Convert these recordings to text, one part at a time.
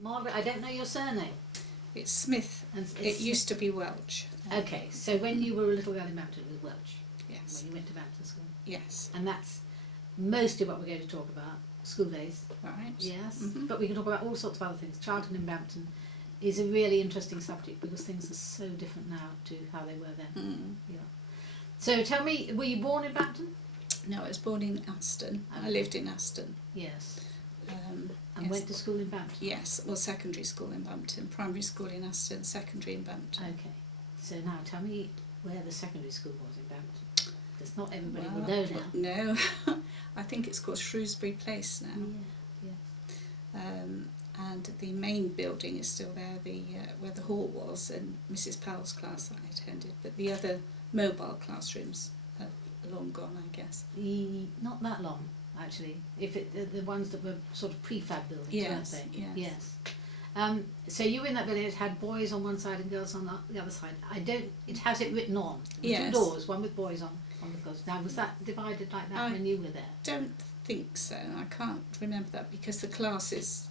Margaret, I don't know your surname. It's Smith. And it's It used to be Welch. Okay, so when you were a little girl in Bampton, it was Welch. Yes. When you went to Bampton School. Yes. And that's mostly what we're going to talk about, school days. Right. Yes. Mhm. But we can talk about all sorts of other things. Childhood in Bampton is a really interesting subject because things are so different now to how they were then. Mm. Yeah. So tell me, were you born in Bampton? No, I was born in Aston. I Okay. lived in Aston. Yes. And And went to school in Bampton? Yes, well, secondary school in Bampton, primary school in Aston, secondary in Bampton. Okay. So now tell me where the secondary school was in Bampton. Because not everybody Well, will know now. No, I think it's called Shrewsbury Place now. Yeah. And the main building is still there, where the hall was, and Mrs. Powell's class that I attended. But the other mobile classrooms are long gone, I guess. Not that long, actually. If the ones that were sort of prefab buildings, Yes, weren't they? yes. Yes. So you were in that building. It had boys on one side and girls on the other side. It has it written on. Yes. Two doors, one with boys on, one with girls. Now was that divided like that when you were there? Don't think so. I can't remember that because the classes,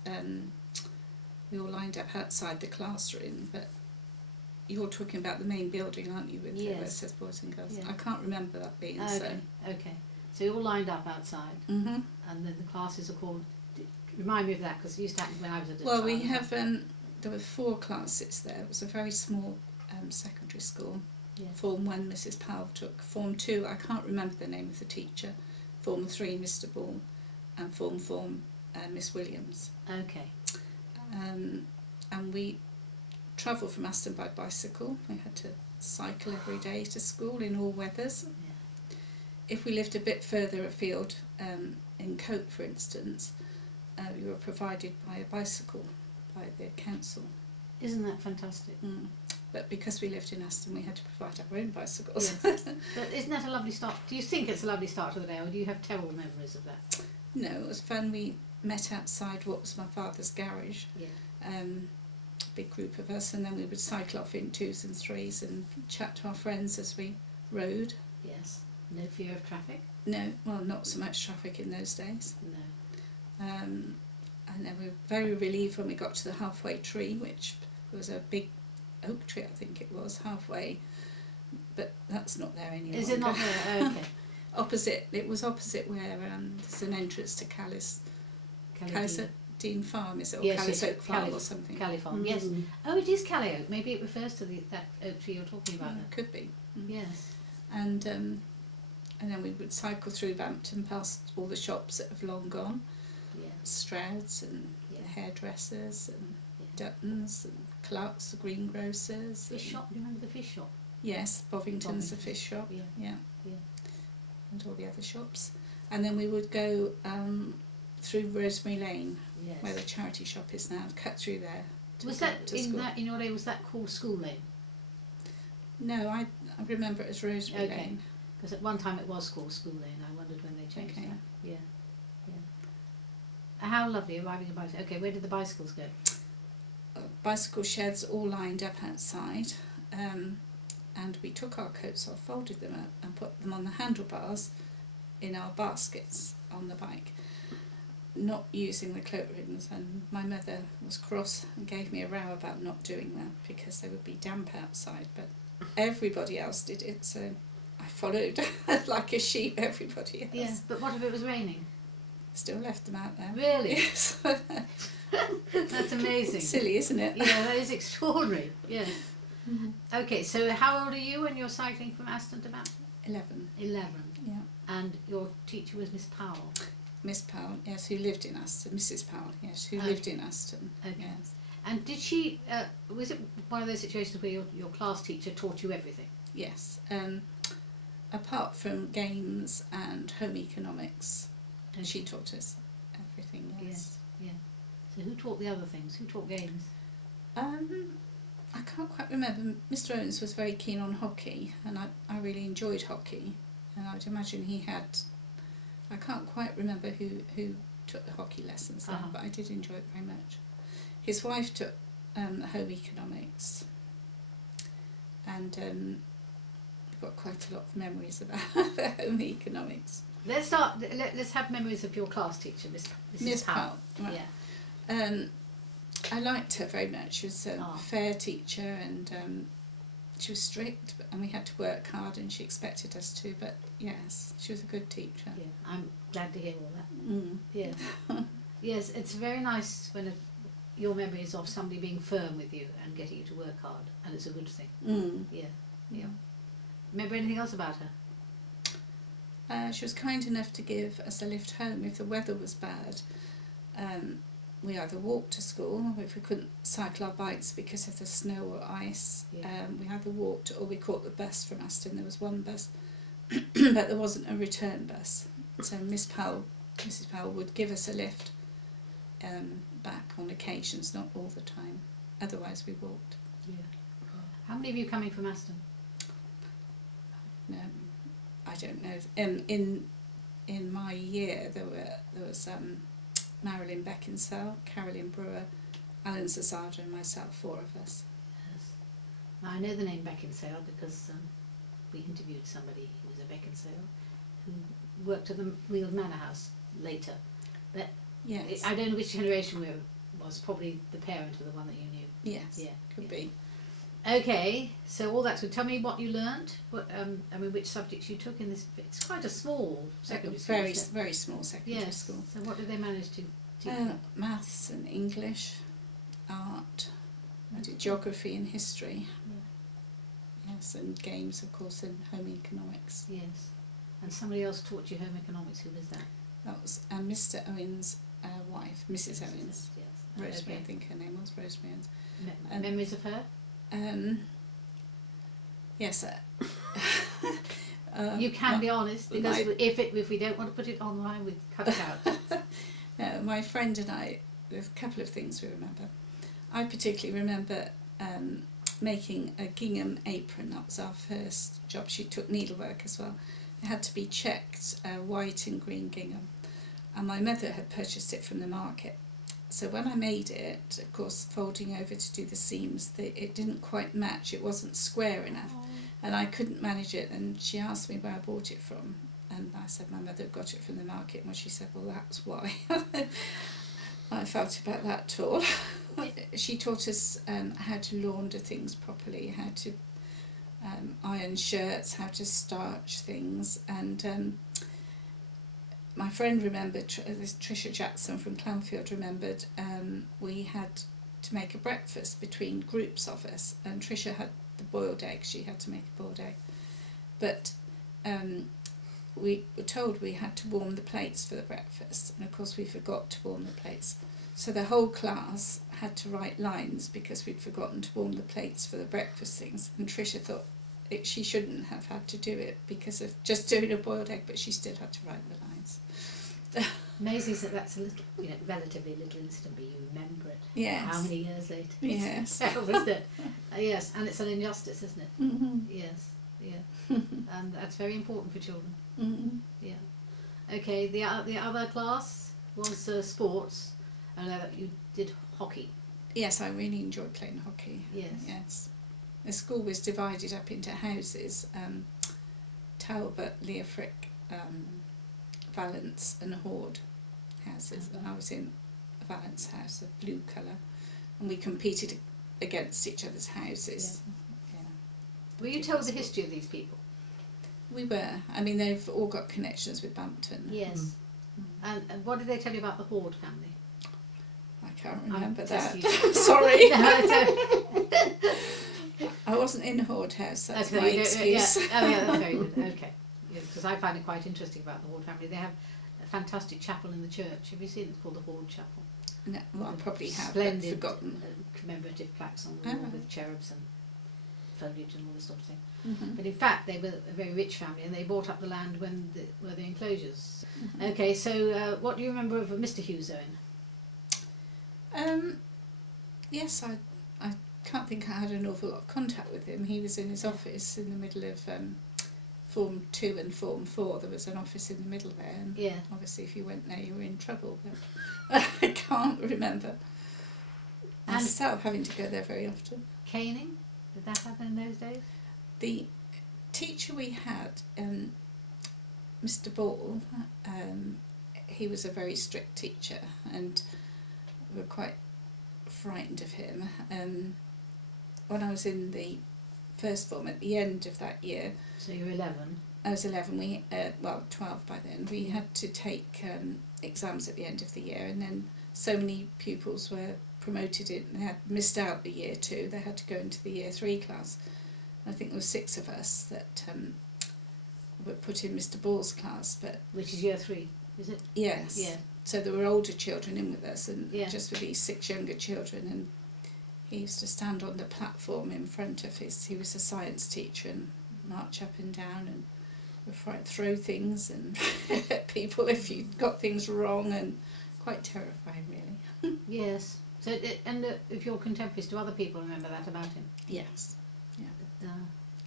we all lined up outside the classroom, but you're talking about the main building, aren't you, with where it says boys and girls? Yeah. I can't remember that being Okay. so. Okay. So you're all lined up outside, Mm-hmm. and then the classes are called. Remind me of that because it used to happen when I was at. Well, we have, there were 4 classes there. It was a very small secondary school. Yeah. Form 1, Mrs. Powell took. Form 2, I can't remember the name of the teacher. Form 3, Mr. Ball. And Form 4, Miss Williams. Okay. And we travelled from Aston by bicycle. We had to cycle every day to school in all weathers. Yeah. If we lived a bit further afield, in Coke, for instance, we were provided by a bicycle by the council. Isn't that fantastic? But because we lived in Aston, we had to provide our own bicycles. Yes. But isn't that a lovely start? Do you think it's a lovely start to the day, or do you have terrible memories of that? No, it was fun. We met outside what was my father's garage. Yeah. Big group of us, and then we would cycle off in 2s and 3s and chat to our friends as we rode. Yes. No fear of traffic? No, well, not so much traffic in those days. No. And then we were very relieved when we got to the halfway tree, which was a big oak tree, I think it was, halfway. But that's not there anymore. Is it not there? Okay. It was opposite where there's an entrance to Callisdean Farm, is it? Or Yes, Callis yes, Oak Farm or something. Cali Farm, yes. Oh, it is Cali Oak. Maybe it refers to that oak tree you're talking about then. Could be. Yes. And then we would cycle through Bampton past all the shops that have long gone. Yeah. Stroud's and Yeah. the hairdressers and Yeah. Dutton's and Clark's, the greengrocers. Fish and- shop, do you remember the fish shop? Yes, Bovington's the Bovington's, fish shop. yeah. Yeah. Yeah. And all the other shops. And then we would go through Rosemary Lane, Yes. where the charity shop is now, cut through there. Was go that to in school. that in your day? Was that called School Lane? No, I remember it as Rosemary Okay. Lane. Because at one time it was called School Lane. I wondered when they changed Okay. that. Yeah. Yeah. How lovely arriving a bicycle. Okay, where did the bicycles go? Bicycle sheds all lined up outside, and we took our coats off, folded them up and put them on the handlebars in our baskets on the bike, not using the cloak rings, and my mother was cross and gave me a row about not doing that because they would be damp outside, but everybody else did it, so I followed like a sheep everybody else. Yes, but what if it was raining? Still left them out there. Really? Yes. That's amazing. Silly, isn't it? Yeah, that is extraordinary. Yeah. Okay, so how old are you when you're cycling from Aston to Bampton? 11. 11. Yeah. And your teacher was Miss Powell. Miss Powell, yes, who lived in Aston. Mrs. Powell, yes, who Okay. lived in Aston. Okay. Yes. And did she, was it one of those situations where your class teacher taught you everything? Yes. Apart from games and home economics, Okay. she taught us everything, yes. Yeah. So who taught the other things? Who taught games? I can't quite remember. Mr. Owens was very keen on hockey, and I really enjoyed hockey. And I'd imagine he had, I can't quite remember who took the hockey lessons there, but I did enjoy it very much. His wife took home economics, and I've got quite a lot of memories about home economics. Let's let's have memories of your class teacher, Miss Miss Powell. Powell, right. Yeah. I liked her very much. She was a Oh. fair teacher, and she was strict, and we had to work hard, and she expected us to. But yes, she was a good teacher. Yeah, I'm glad to hear all that. Mm. Yes. Yes, it's very nice when your memory is of somebody being firm with you and getting you to work hard, and it's a good thing. Mm. Yeah, yeah. Remember anything else about her? She was kind enough to give us a lift home if the weather was bad. We either walked to school, if we couldn't cycle our bikes because of the snow or ice. Yeah. We either walked or we caught the bus from Aston. There was one bus, but there wasn't a return bus. So Mrs. Powell would give us a lift back on occasions, not all the time. Otherwise we walked. Yeah. How many of you coming from Aston? No, I don't know. In my year there was Marilyn Beckinsale, Carolyn Brewer, Alan Zasada and myself, 4 of us. Yes. Now I know the name Beckinsale because we interviewed somebody who was a Beckinsale who worked at the Weald Manor House later. But Yes. I don't know which generation we was, probably the parent of the one that you knew. Yes. Yeah. Could Yeah. be. Okay, so all that's good. Tell me what you learned. What I mean, which subjects you took in this? It's quite a small secondary school. Very isn't it? very small secondary Yes. school. So what did they manage to teach you? Maths and English, art. I did geography and history. Yes, and games, of course, and home economics. Yes. And somebody else taught you home economics. Who was that? That was Mr. Owen's wife, Mrs. Owens. Yes. Rosemary, Okay. I think her name was Rosemary Owens. Memories of her? Yes. You can be honest, because my- if we don't want to put it online, we cut it out. My friend and I, there's a couple of things we remember. I particularly remember making a gingham apron. That was our first job. She took needlework as well. It had to be checked, white and green gingham. And my mother had purchased it from the market. So when I made it, of course, folding over to do the seams, it didn't quite match. It wasn't square enough. And I couldn't manage it. And she asked me where I bought it from. And I said my mother got it from the market. And she said, well, that's why. I felt about that at all. She taught us how to launder things properly, how to iron shirts, how to starch things. And my friend remembered, this Tricia Jackson from Clanfield remembered, we had to make a breakfast between groups of us, and Tricia had the boiled egg. She had to make a boiled egg. But we were told we had to warm the plates for the breakfast, and of course we forgot to warm the plates. So the whole class had to write lines because we'd forgotten to warm the plates for the breakfast things, and Tricia thought she shouldn't have had to do it because of just doing a boiled egg, but she still had to write the lines. Amazing that that's a little, relatively little incident, but you remember it. Yes. How many years later? Yes. It's terrible, isn't it? Yes, and it's an injustice, isn't it? Mm-hmm. Yes, yeah. And that's very important for children. Mm-hmm. Yeah. Okay, the other class was sports. I know that you did hockey. Yes, I really enjoyed playing hockey. Yes. Yes. The school was divided up into houses, Talbot, Leofric, Valence and Horde houses. And I was in a Valence house, a blue colour, and we competed against each other's houses. Yeah. Were you told the history of these people? We were. I mean, they've all got connections with Bampton. Yes. And what did they tell you about the Horde family? I can't remember just that. used- Sorry. No, I wasn't in Horde House, that's okay, my yeah, excuse. Yeah. Oh, yeah, that's very good. Okay. Because I find it quite interesting about the Horde family. They have a fantastic chapel in the church. Have you seen it? It's called the Horde Chapel. No, well, I probably have, Splendid, but forgotten. commemorative plaques on the wall Oh. with cherubs and foliage and all this sort of thing. Mm-hmm. But in fact, they were a very rich family, and they bought up the land when were the enclosures. Mm-hmm. Okay, so what do you remember of Mr. Hughes Owen? Yes, I can't think I had an awful lot of contact with him. He was in his office in the middle of Form 2 and Form 4. There was an office in the middle there, and Yeah. obviously if you went there you were in trouble, but I can't remember And- myself having to go there very often. Caning? Did that happen in those days? The teacher we had, Mr. Ball, he was a very strict teacher, and we were quite frightened of him. When I was in the first form, at the end of that year, So you're 11. I was 11, 12 by then, we had to take exams at the end of the year, and then so many pupils were promoted in, they had missed out the year 2, they had to go into the year 3 class. I think there were 6 of us that were put in Mr. Ball's class, but... Which is year 3, is it? Yes. Yeah. So there were older children in with us, and Yeah. just with these 6 younger children, and he used to stand on the platform in front of he was a science teacher, and march up and down and throw things and at people if you got things wrong, and quite terrifying really. Yes. So, if you're contemporaries, do other people remember that about him? Yes. Yeah.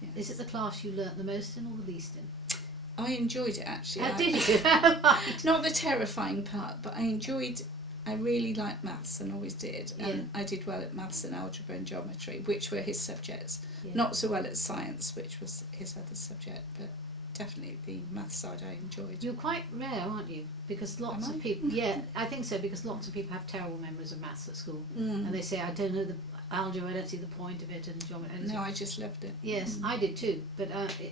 Yes. Is it the class you learnt the most in or the least in? I enjoyed it actually. Did you? Not the terrifying part, but I really liked maths and always did. And I did well at maths and algebra and geometry, which were his subjects. Yeah. Not so well at science, which was his other subject, but definitely the maths side I enjoyed. You're quite rare, aren't you? Because lots of people... Yeah, I think so, because lots of people have terrible memories of maths at school. Mm. And they say, I don't know the algebra, I don't see the point of it, and geometry... No, I just loved it. Yes, I did too, but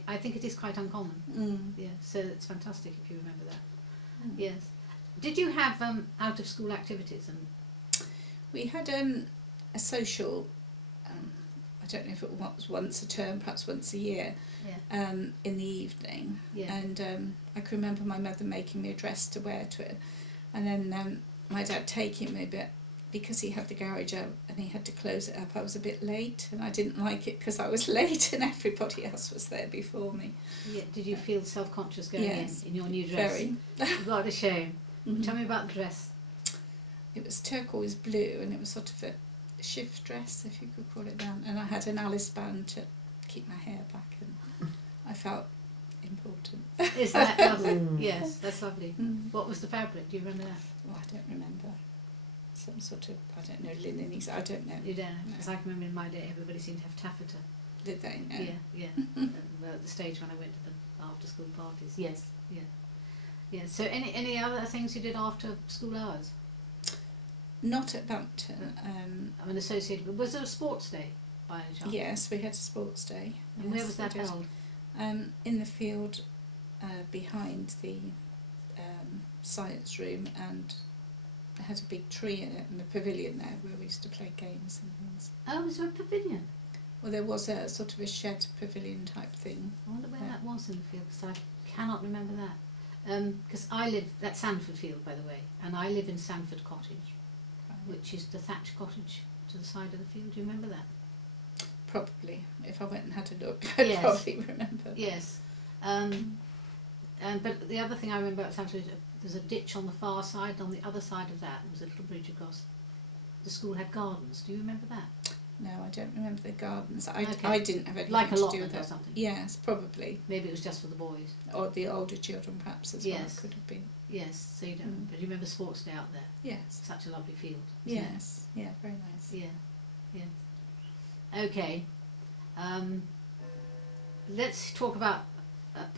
I think it is quite uncommon. Mm. Yeah, so it's fantastic if you remember that. Mm. Yes. Did you have out-of-school activities? And we had a social, I don't know if it was once a term, perhaps once a year, in the evening. Yeah. And I can remember my mother making me a dress to wear to it. And then my dad taking me, but because he had the garage out and he had to close it up, I was a bit late, and I didn't like it because I was late and everybody else was there before me. Yeah. Did you feel self-conscious going in your new dress? Very. What a shame. Mm-hmm. Tell me about the dress. It was turquoise blue, and it was sort of a shift dress, if you could call it that. And I had an Alice band to keep my hair back, and I felt important. Is that lovely? Yes, that's lovely. Mm. What was the fabric? Do you remember that? Well, I don't remember. Some sort of, I don't know, linen, I don't know. You don't know? Because I can remember in my day everybody seemed to have taffeta. Did they? No. Yeah. Well, at the stage when I went to the after-school parties. Yes. Yeah. Yeah. So any other things you did after school hours? Not at Bampton. I mean, associated with... Was there a sports day by any chance? Yes, we had a sports day. And where was that held? In the field behind the science room, and it had a big tree in it and a pavilion there where we used to play games and things. Oh, was there a pavilion? Well, there was a sort of a shed pavilion type thing. I wonder where that was in the field, because I cannot remember that. Because I live at Sandford Field, by the way, and I live in Sandford Cottage, which is the thatched cottage to the side of the field. Do you remember that? Probably. If I went and had a look, I'd probably remember. Yes. But the other thing I remember at Sandford, there's a ditch on the far side, and on the other side of that there was a little bridge across. The school had gardens. Do you remember that? No, I don't remember the gardens. I didn't have anything like to do with or it. something. Yes, probably. Maybe it was just for the boys. Or the older children perhaps as well, Yes. could have been. Yes, so you don't. But you remember sports day out there? Yes. Such a lovely field. Isn't Yes. Yeah, very nice. It? Yeah. Yeah. Okay. Let's talk about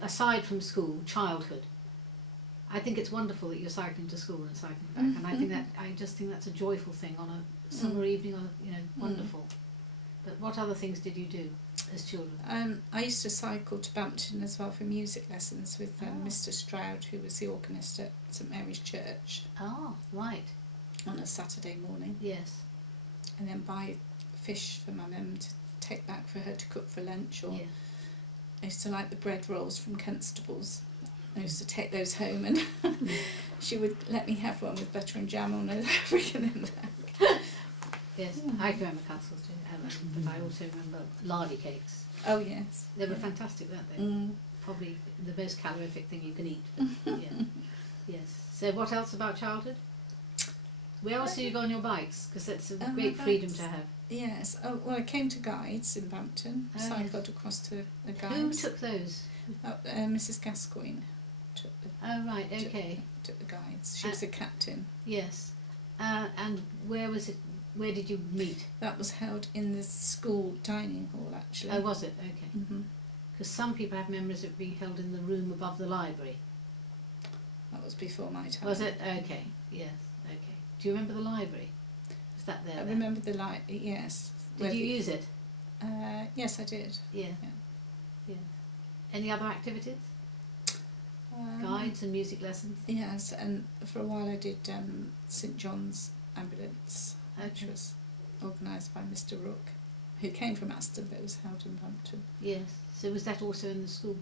aside from school, childhood. I think it's wonderful that you're cycling to school and cycling back, and I just think that's a joyful thing on a summer evening. Wonderful. But what other things did you do as children? I used to cycle to Bampton as well for music lessons with Mr. Stroud, who was the organist at St Mary's Church. Oh, right. On a Saturday morning. Yes. And then buy fish for my mum to take back for her to cook for lunch. Or I used to like the bread rolls from Constable's. I used to take those home, and she would let me have one with butter and jam on it, bringing them back. Yes, I can remember castles too, but I also remember lardy cakes. Oh yes. They were fantastic, weren't they? Mm. Probably the most calorific thing you can eat. But, yes. So what else about childhood? Where else do you go on your bikes? Because that's a great freedom to have. Yes. Oh well, I came to Guides in Bampton. Cycled across to the Guides. Who took those? Mrs. Gascoigne took the. Oh right, okay. Took the Guides. She was a captain. Yes. And where was it? Where did you meet? That was held in the school dining hall, actually. Oh, was it? Okay. Because some people have memories of it being held in the room above the library. That was before my time. Was it? Okay. Yes. Okay. Do you remember the library? Was that there? I then? remember the light. Yes. Did you use it? Yes, I did. Yeah. Yeah. Yeah. Any other activities? Guides and music lessons? Yes, and for a while I did St John's ambulance, which Okay. was organised by Mr Rook, who came from Aston but was held in Bampton. Yes. So was that also in the school?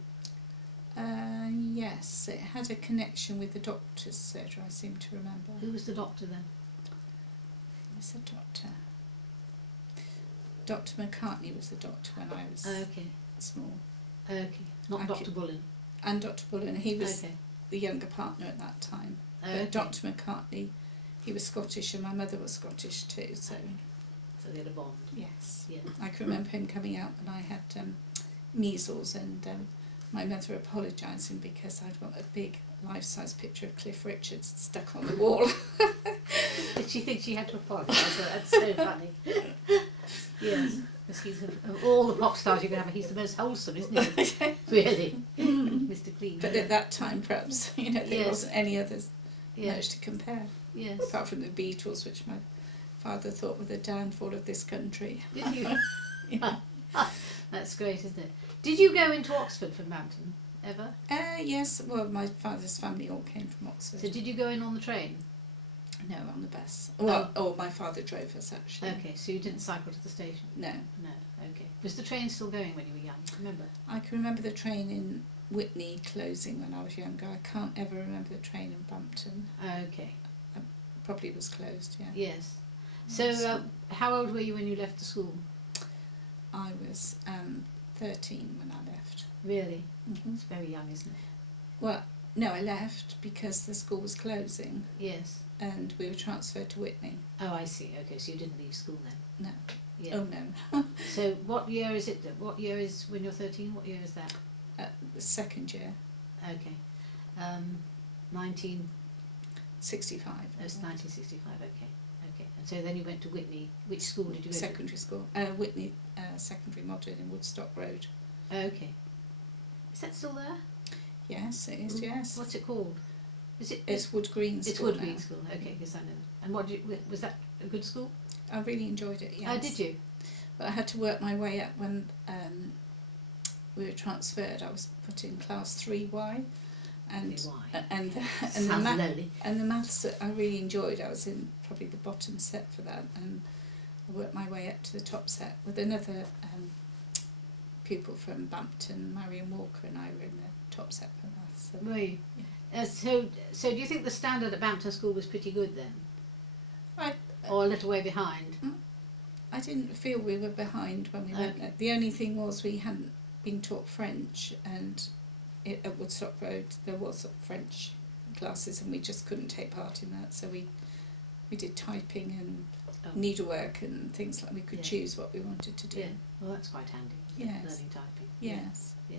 Yes, it had a connection with the doctor's surgery, I seem to remember. Who was the doctor then? Who was the doctor? Dr McCartney was the doctor when I was Okay. small. Okay. Not I Dr. could- Bullen. And Dr Bullen, he was Okay. the younger partner at that time. Okay. But Dr McCartney, he was Scottish and my mother was Scottish too, so So they had a bond. yes. Yeah. I can remember him coming out when I had measles and my mother apologising because I'd got a big life-size picture of Cliff Richards stuck on the wall. Did she think she had to apologise? That's so funny. Yes, because he's of all the pop stars you can have, he's the most wholesome, isn't he? Really, Mr. Clean. But at that time, perhaps, there Yes. wasn't any others Yes. much to compare, Yes. apart from the Beatles, which my father thought were the downfall of this country. Did you? Yeah. That's great, isn't it? Did you go into Oxford from Bampton ever? Yes, well, my father's family all came from Oxford. So did you go in on the train? No, on the bus. Or my father drove us, actually. Okay, so you didn't cycle to the station? No. No. Okay. Was the train still going when you were young? Remember? I can remember the train in Witney closing when I was younger. I can't ever remember the train in Bampton. Okay. Probably was closed, yeah. Yes. So how old were you when you left the school? I was 13 when I left. Really? Mm-hmm. It's very young, isn't it? Well, no, I left because the school was closing Yes. and we were transferred to Witney. Oh, I see. Okay, so you didn't leave school then? No. Yeah. Oh, no. So what year is it? What year is when you're 13? What year is that? The second year, Okay. 19... 65. That's 1965, okay. Okay. And so then you went to Witney. Which school did you go Secondary school. Witney Secondary Modern in Woodstock Road. to? Okay. Is that still there? Yes, it is, yes. What's it called? Is it? It's Wood Green School It's Wood now. Green School. Okay, yes, I know. And what was that a good school? I really enjoyed it, yes. Oh, did you? But I had to work my way up when we were transferred. I was put in class 3Y. And Why? and Sounds lonely. and the maths that I really enjoyed, I was in probably the bottom set for that, and I worked my way up to the top set with another pupil from Bampton, Marion Walker, and I were in the top set for maths. So. Were you? So do you think the standard at Bampton School was pretty good then? Or a little way behind? I didn't feel we were behind when we went there. The only thing was we hadn't been taught French, and at Woodstock Road there was French classes and we just couldn't take part in that, so we did typing and needlework and things like we could choose what we wanted to do. Yeah, well that's quite handy, Yes. learning typing. Yes. Yeah.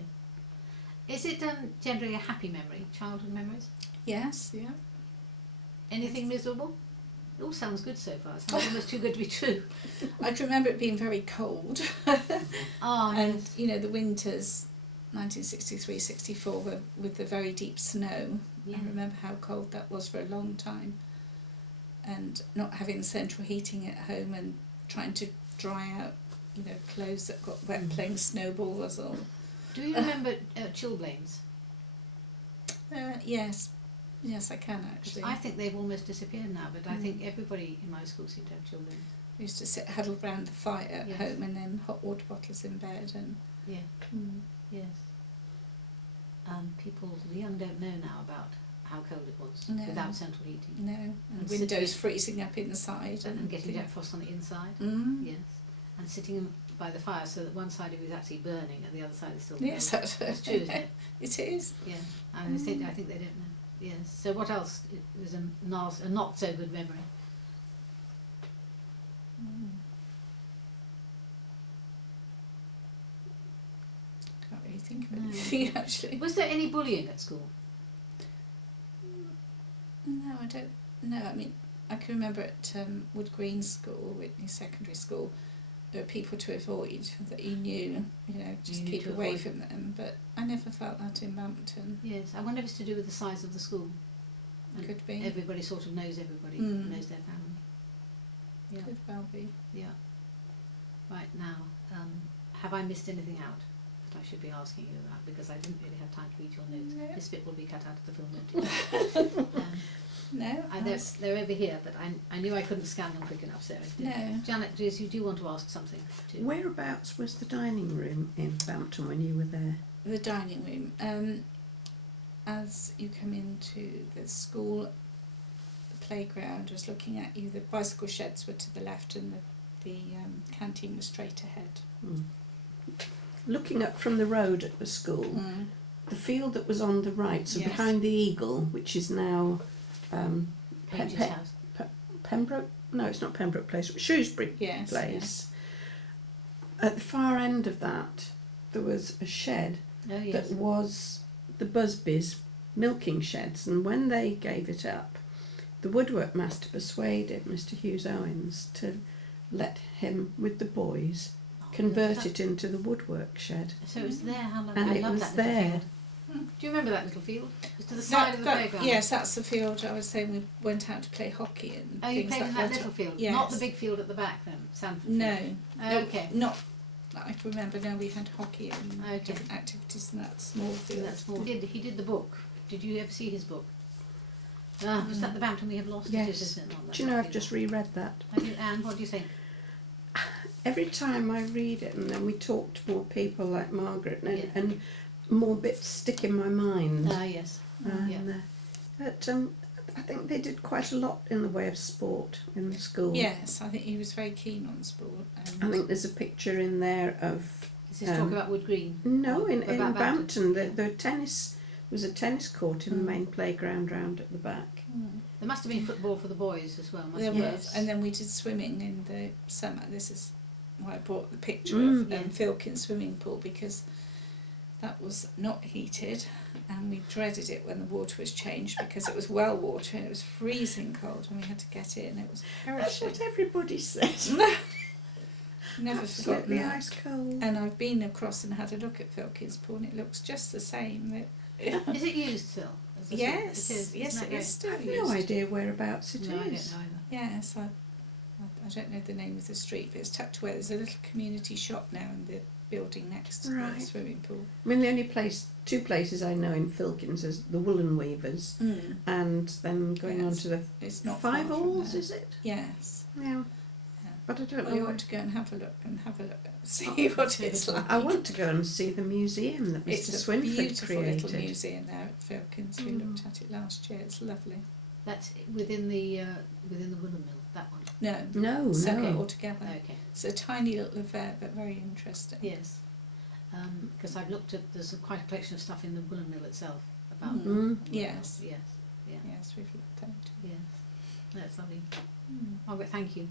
Is it generally a happy memory, childhood memories? Yes, yeah. Anything miserable? It all sounds good so far, it sounds almost too good to be true. I can remember it being very cold. Oh, And yes. the winters 1963-64 were with the very deep snow. Yeah. I remember how cold that was for a long time, and not having central heating at home and trying to dry out clothes that got wet playing snowball was all. Do you remember chilblains? Yes I can actually. I think they've almost disappeared now, but I think everybody in my school seemed to have chilblains. We used to sit huddled round the fire at Yes. home and then hot water bottles in bed and. Yeah. Yes. The young don't know now about how cold it was No. without central heating. No, and And windows sitting- freezing up inside And getting yeah. Jack Frost on the inside. Mm. Yes. And sitting by the fire so that one side of you is actually burning and the other side is still Yes, cold. that's It's true, isn't it? It is. Yeah. And I think they don't know. Yes. So what else was a not so good memory? Can't really think of No. anything actually. Was there any bullying at school? No, I don't. No, I mean, I can remember at Wood Green School, Witney Secondary School, there were people to avoid that you knew, just You knew keep to away avoid. from them. But I never felt that in Bampton. Yes. I wonder if it's to do with the size of the school. And Could be. everybody sort of knows everybody, Mm. knows their family. Yeah. Could well be. Yeah. Right, now, have I missed anything out that I should be asking you about? Because I didn't really have time to read your notes. No. This bit will be cut out of the film, won't it? No. They're over here, but I knew I couldn't scan them quick enough, Sarah. No. Janet, do you want to ask something too? Whereabouts was the dining room in Bampton when you were there? The dining room. As you come into the school, the playground was looking at you. The bicycle sheds were to the left, and the canteen was straight ahead. Mm. Looking up from the road at the school, the field that was on the right, so Yes. behind the Eagle, which is now Page's house. Pembroke? No, it's not Pembroke Place. Shrewsbury Yes. Place. At the far end of that, there was a shed Oh yes. that was the Busby's milking sheds, and when they gave it up, the woodwork master persuaded Mr. Hughes Owens to let him, with the boys, convert it into the woodwork shed. So it was there. How lovely! And I it love was that little there. field. Do you remember that little field? It was to the side of the playground. Yes, that's the field. I was saying we went out to play hockey and Oh, you things played like in that that. little field, Yes. not the big field at the back then, Sanford No. Field. No, Okay. Not. I can remember now. We had hockey and Okay. different activities in that small In field. that small. He did the book. Did you ever see his book? Was that the Bampton We Have Lost? Yes. It is, isn't it? Do you know, I've just reread that. Anne, what do you think? Every time I read it, and then we talk to more people like Margaret, and, Yeah. and more bits stick in my mind. Yes. And, yeah. But I think they did quite a lot in the way of sport in the school. Yes, I think he was very keen on sport. I think there's a picture in there of Is this talk about Wood Green? no, Or in about Bampton, the tennis was a tennis court in the Mm. main playground round at the back. There must have been football for the boys as well. There Mustn't was, and then we did swimming in the summer. This is why I brought the picture Mm. of Yeah. Filkin's swimming pool, because that was not heated, and we dreaded it when the water was changed because it was well water and it was freezing cold and we had to get in. It was That's perishing. what everybody says. Never forgotten Absolutely that. ice cold. And I've been across and had a look at Filkin's pool, and it looks just the same. Is it used still? As a Yes, swim? It is. yes, Isn't it that is still I've used. no idea whereabouts it great? No, I don't know is. either. Yes, I don't know the name of the street, but it's tucked away. There's a little community shop now in the building next to Right. the swimming pool. I mean, the only two places I know in Filkins is the Woolen Weavers, and then going on Yes. to the It's not Five far from Alls, there. is it? Yes. Yeah. But I don't Well, you know. ought to go and have a look see what it's like. I want to go and see the museum that Mr. It's a Swinford beautiful little created. museum there at Filkins. We looked at it last year. It's lovely. That's within the Willow Mill. That one. No, No, separate no. altogether. Okay. It's a tiny little affair, but very interesting. Yes. Because I've looked at there's quite a collection of stuff in the Willow Mill itself about. Mm. Willow Mill. Yes. Yes. Yeah. Yes, we've looked at it. Yes. That's lovely. Mm. Margaret, thank you.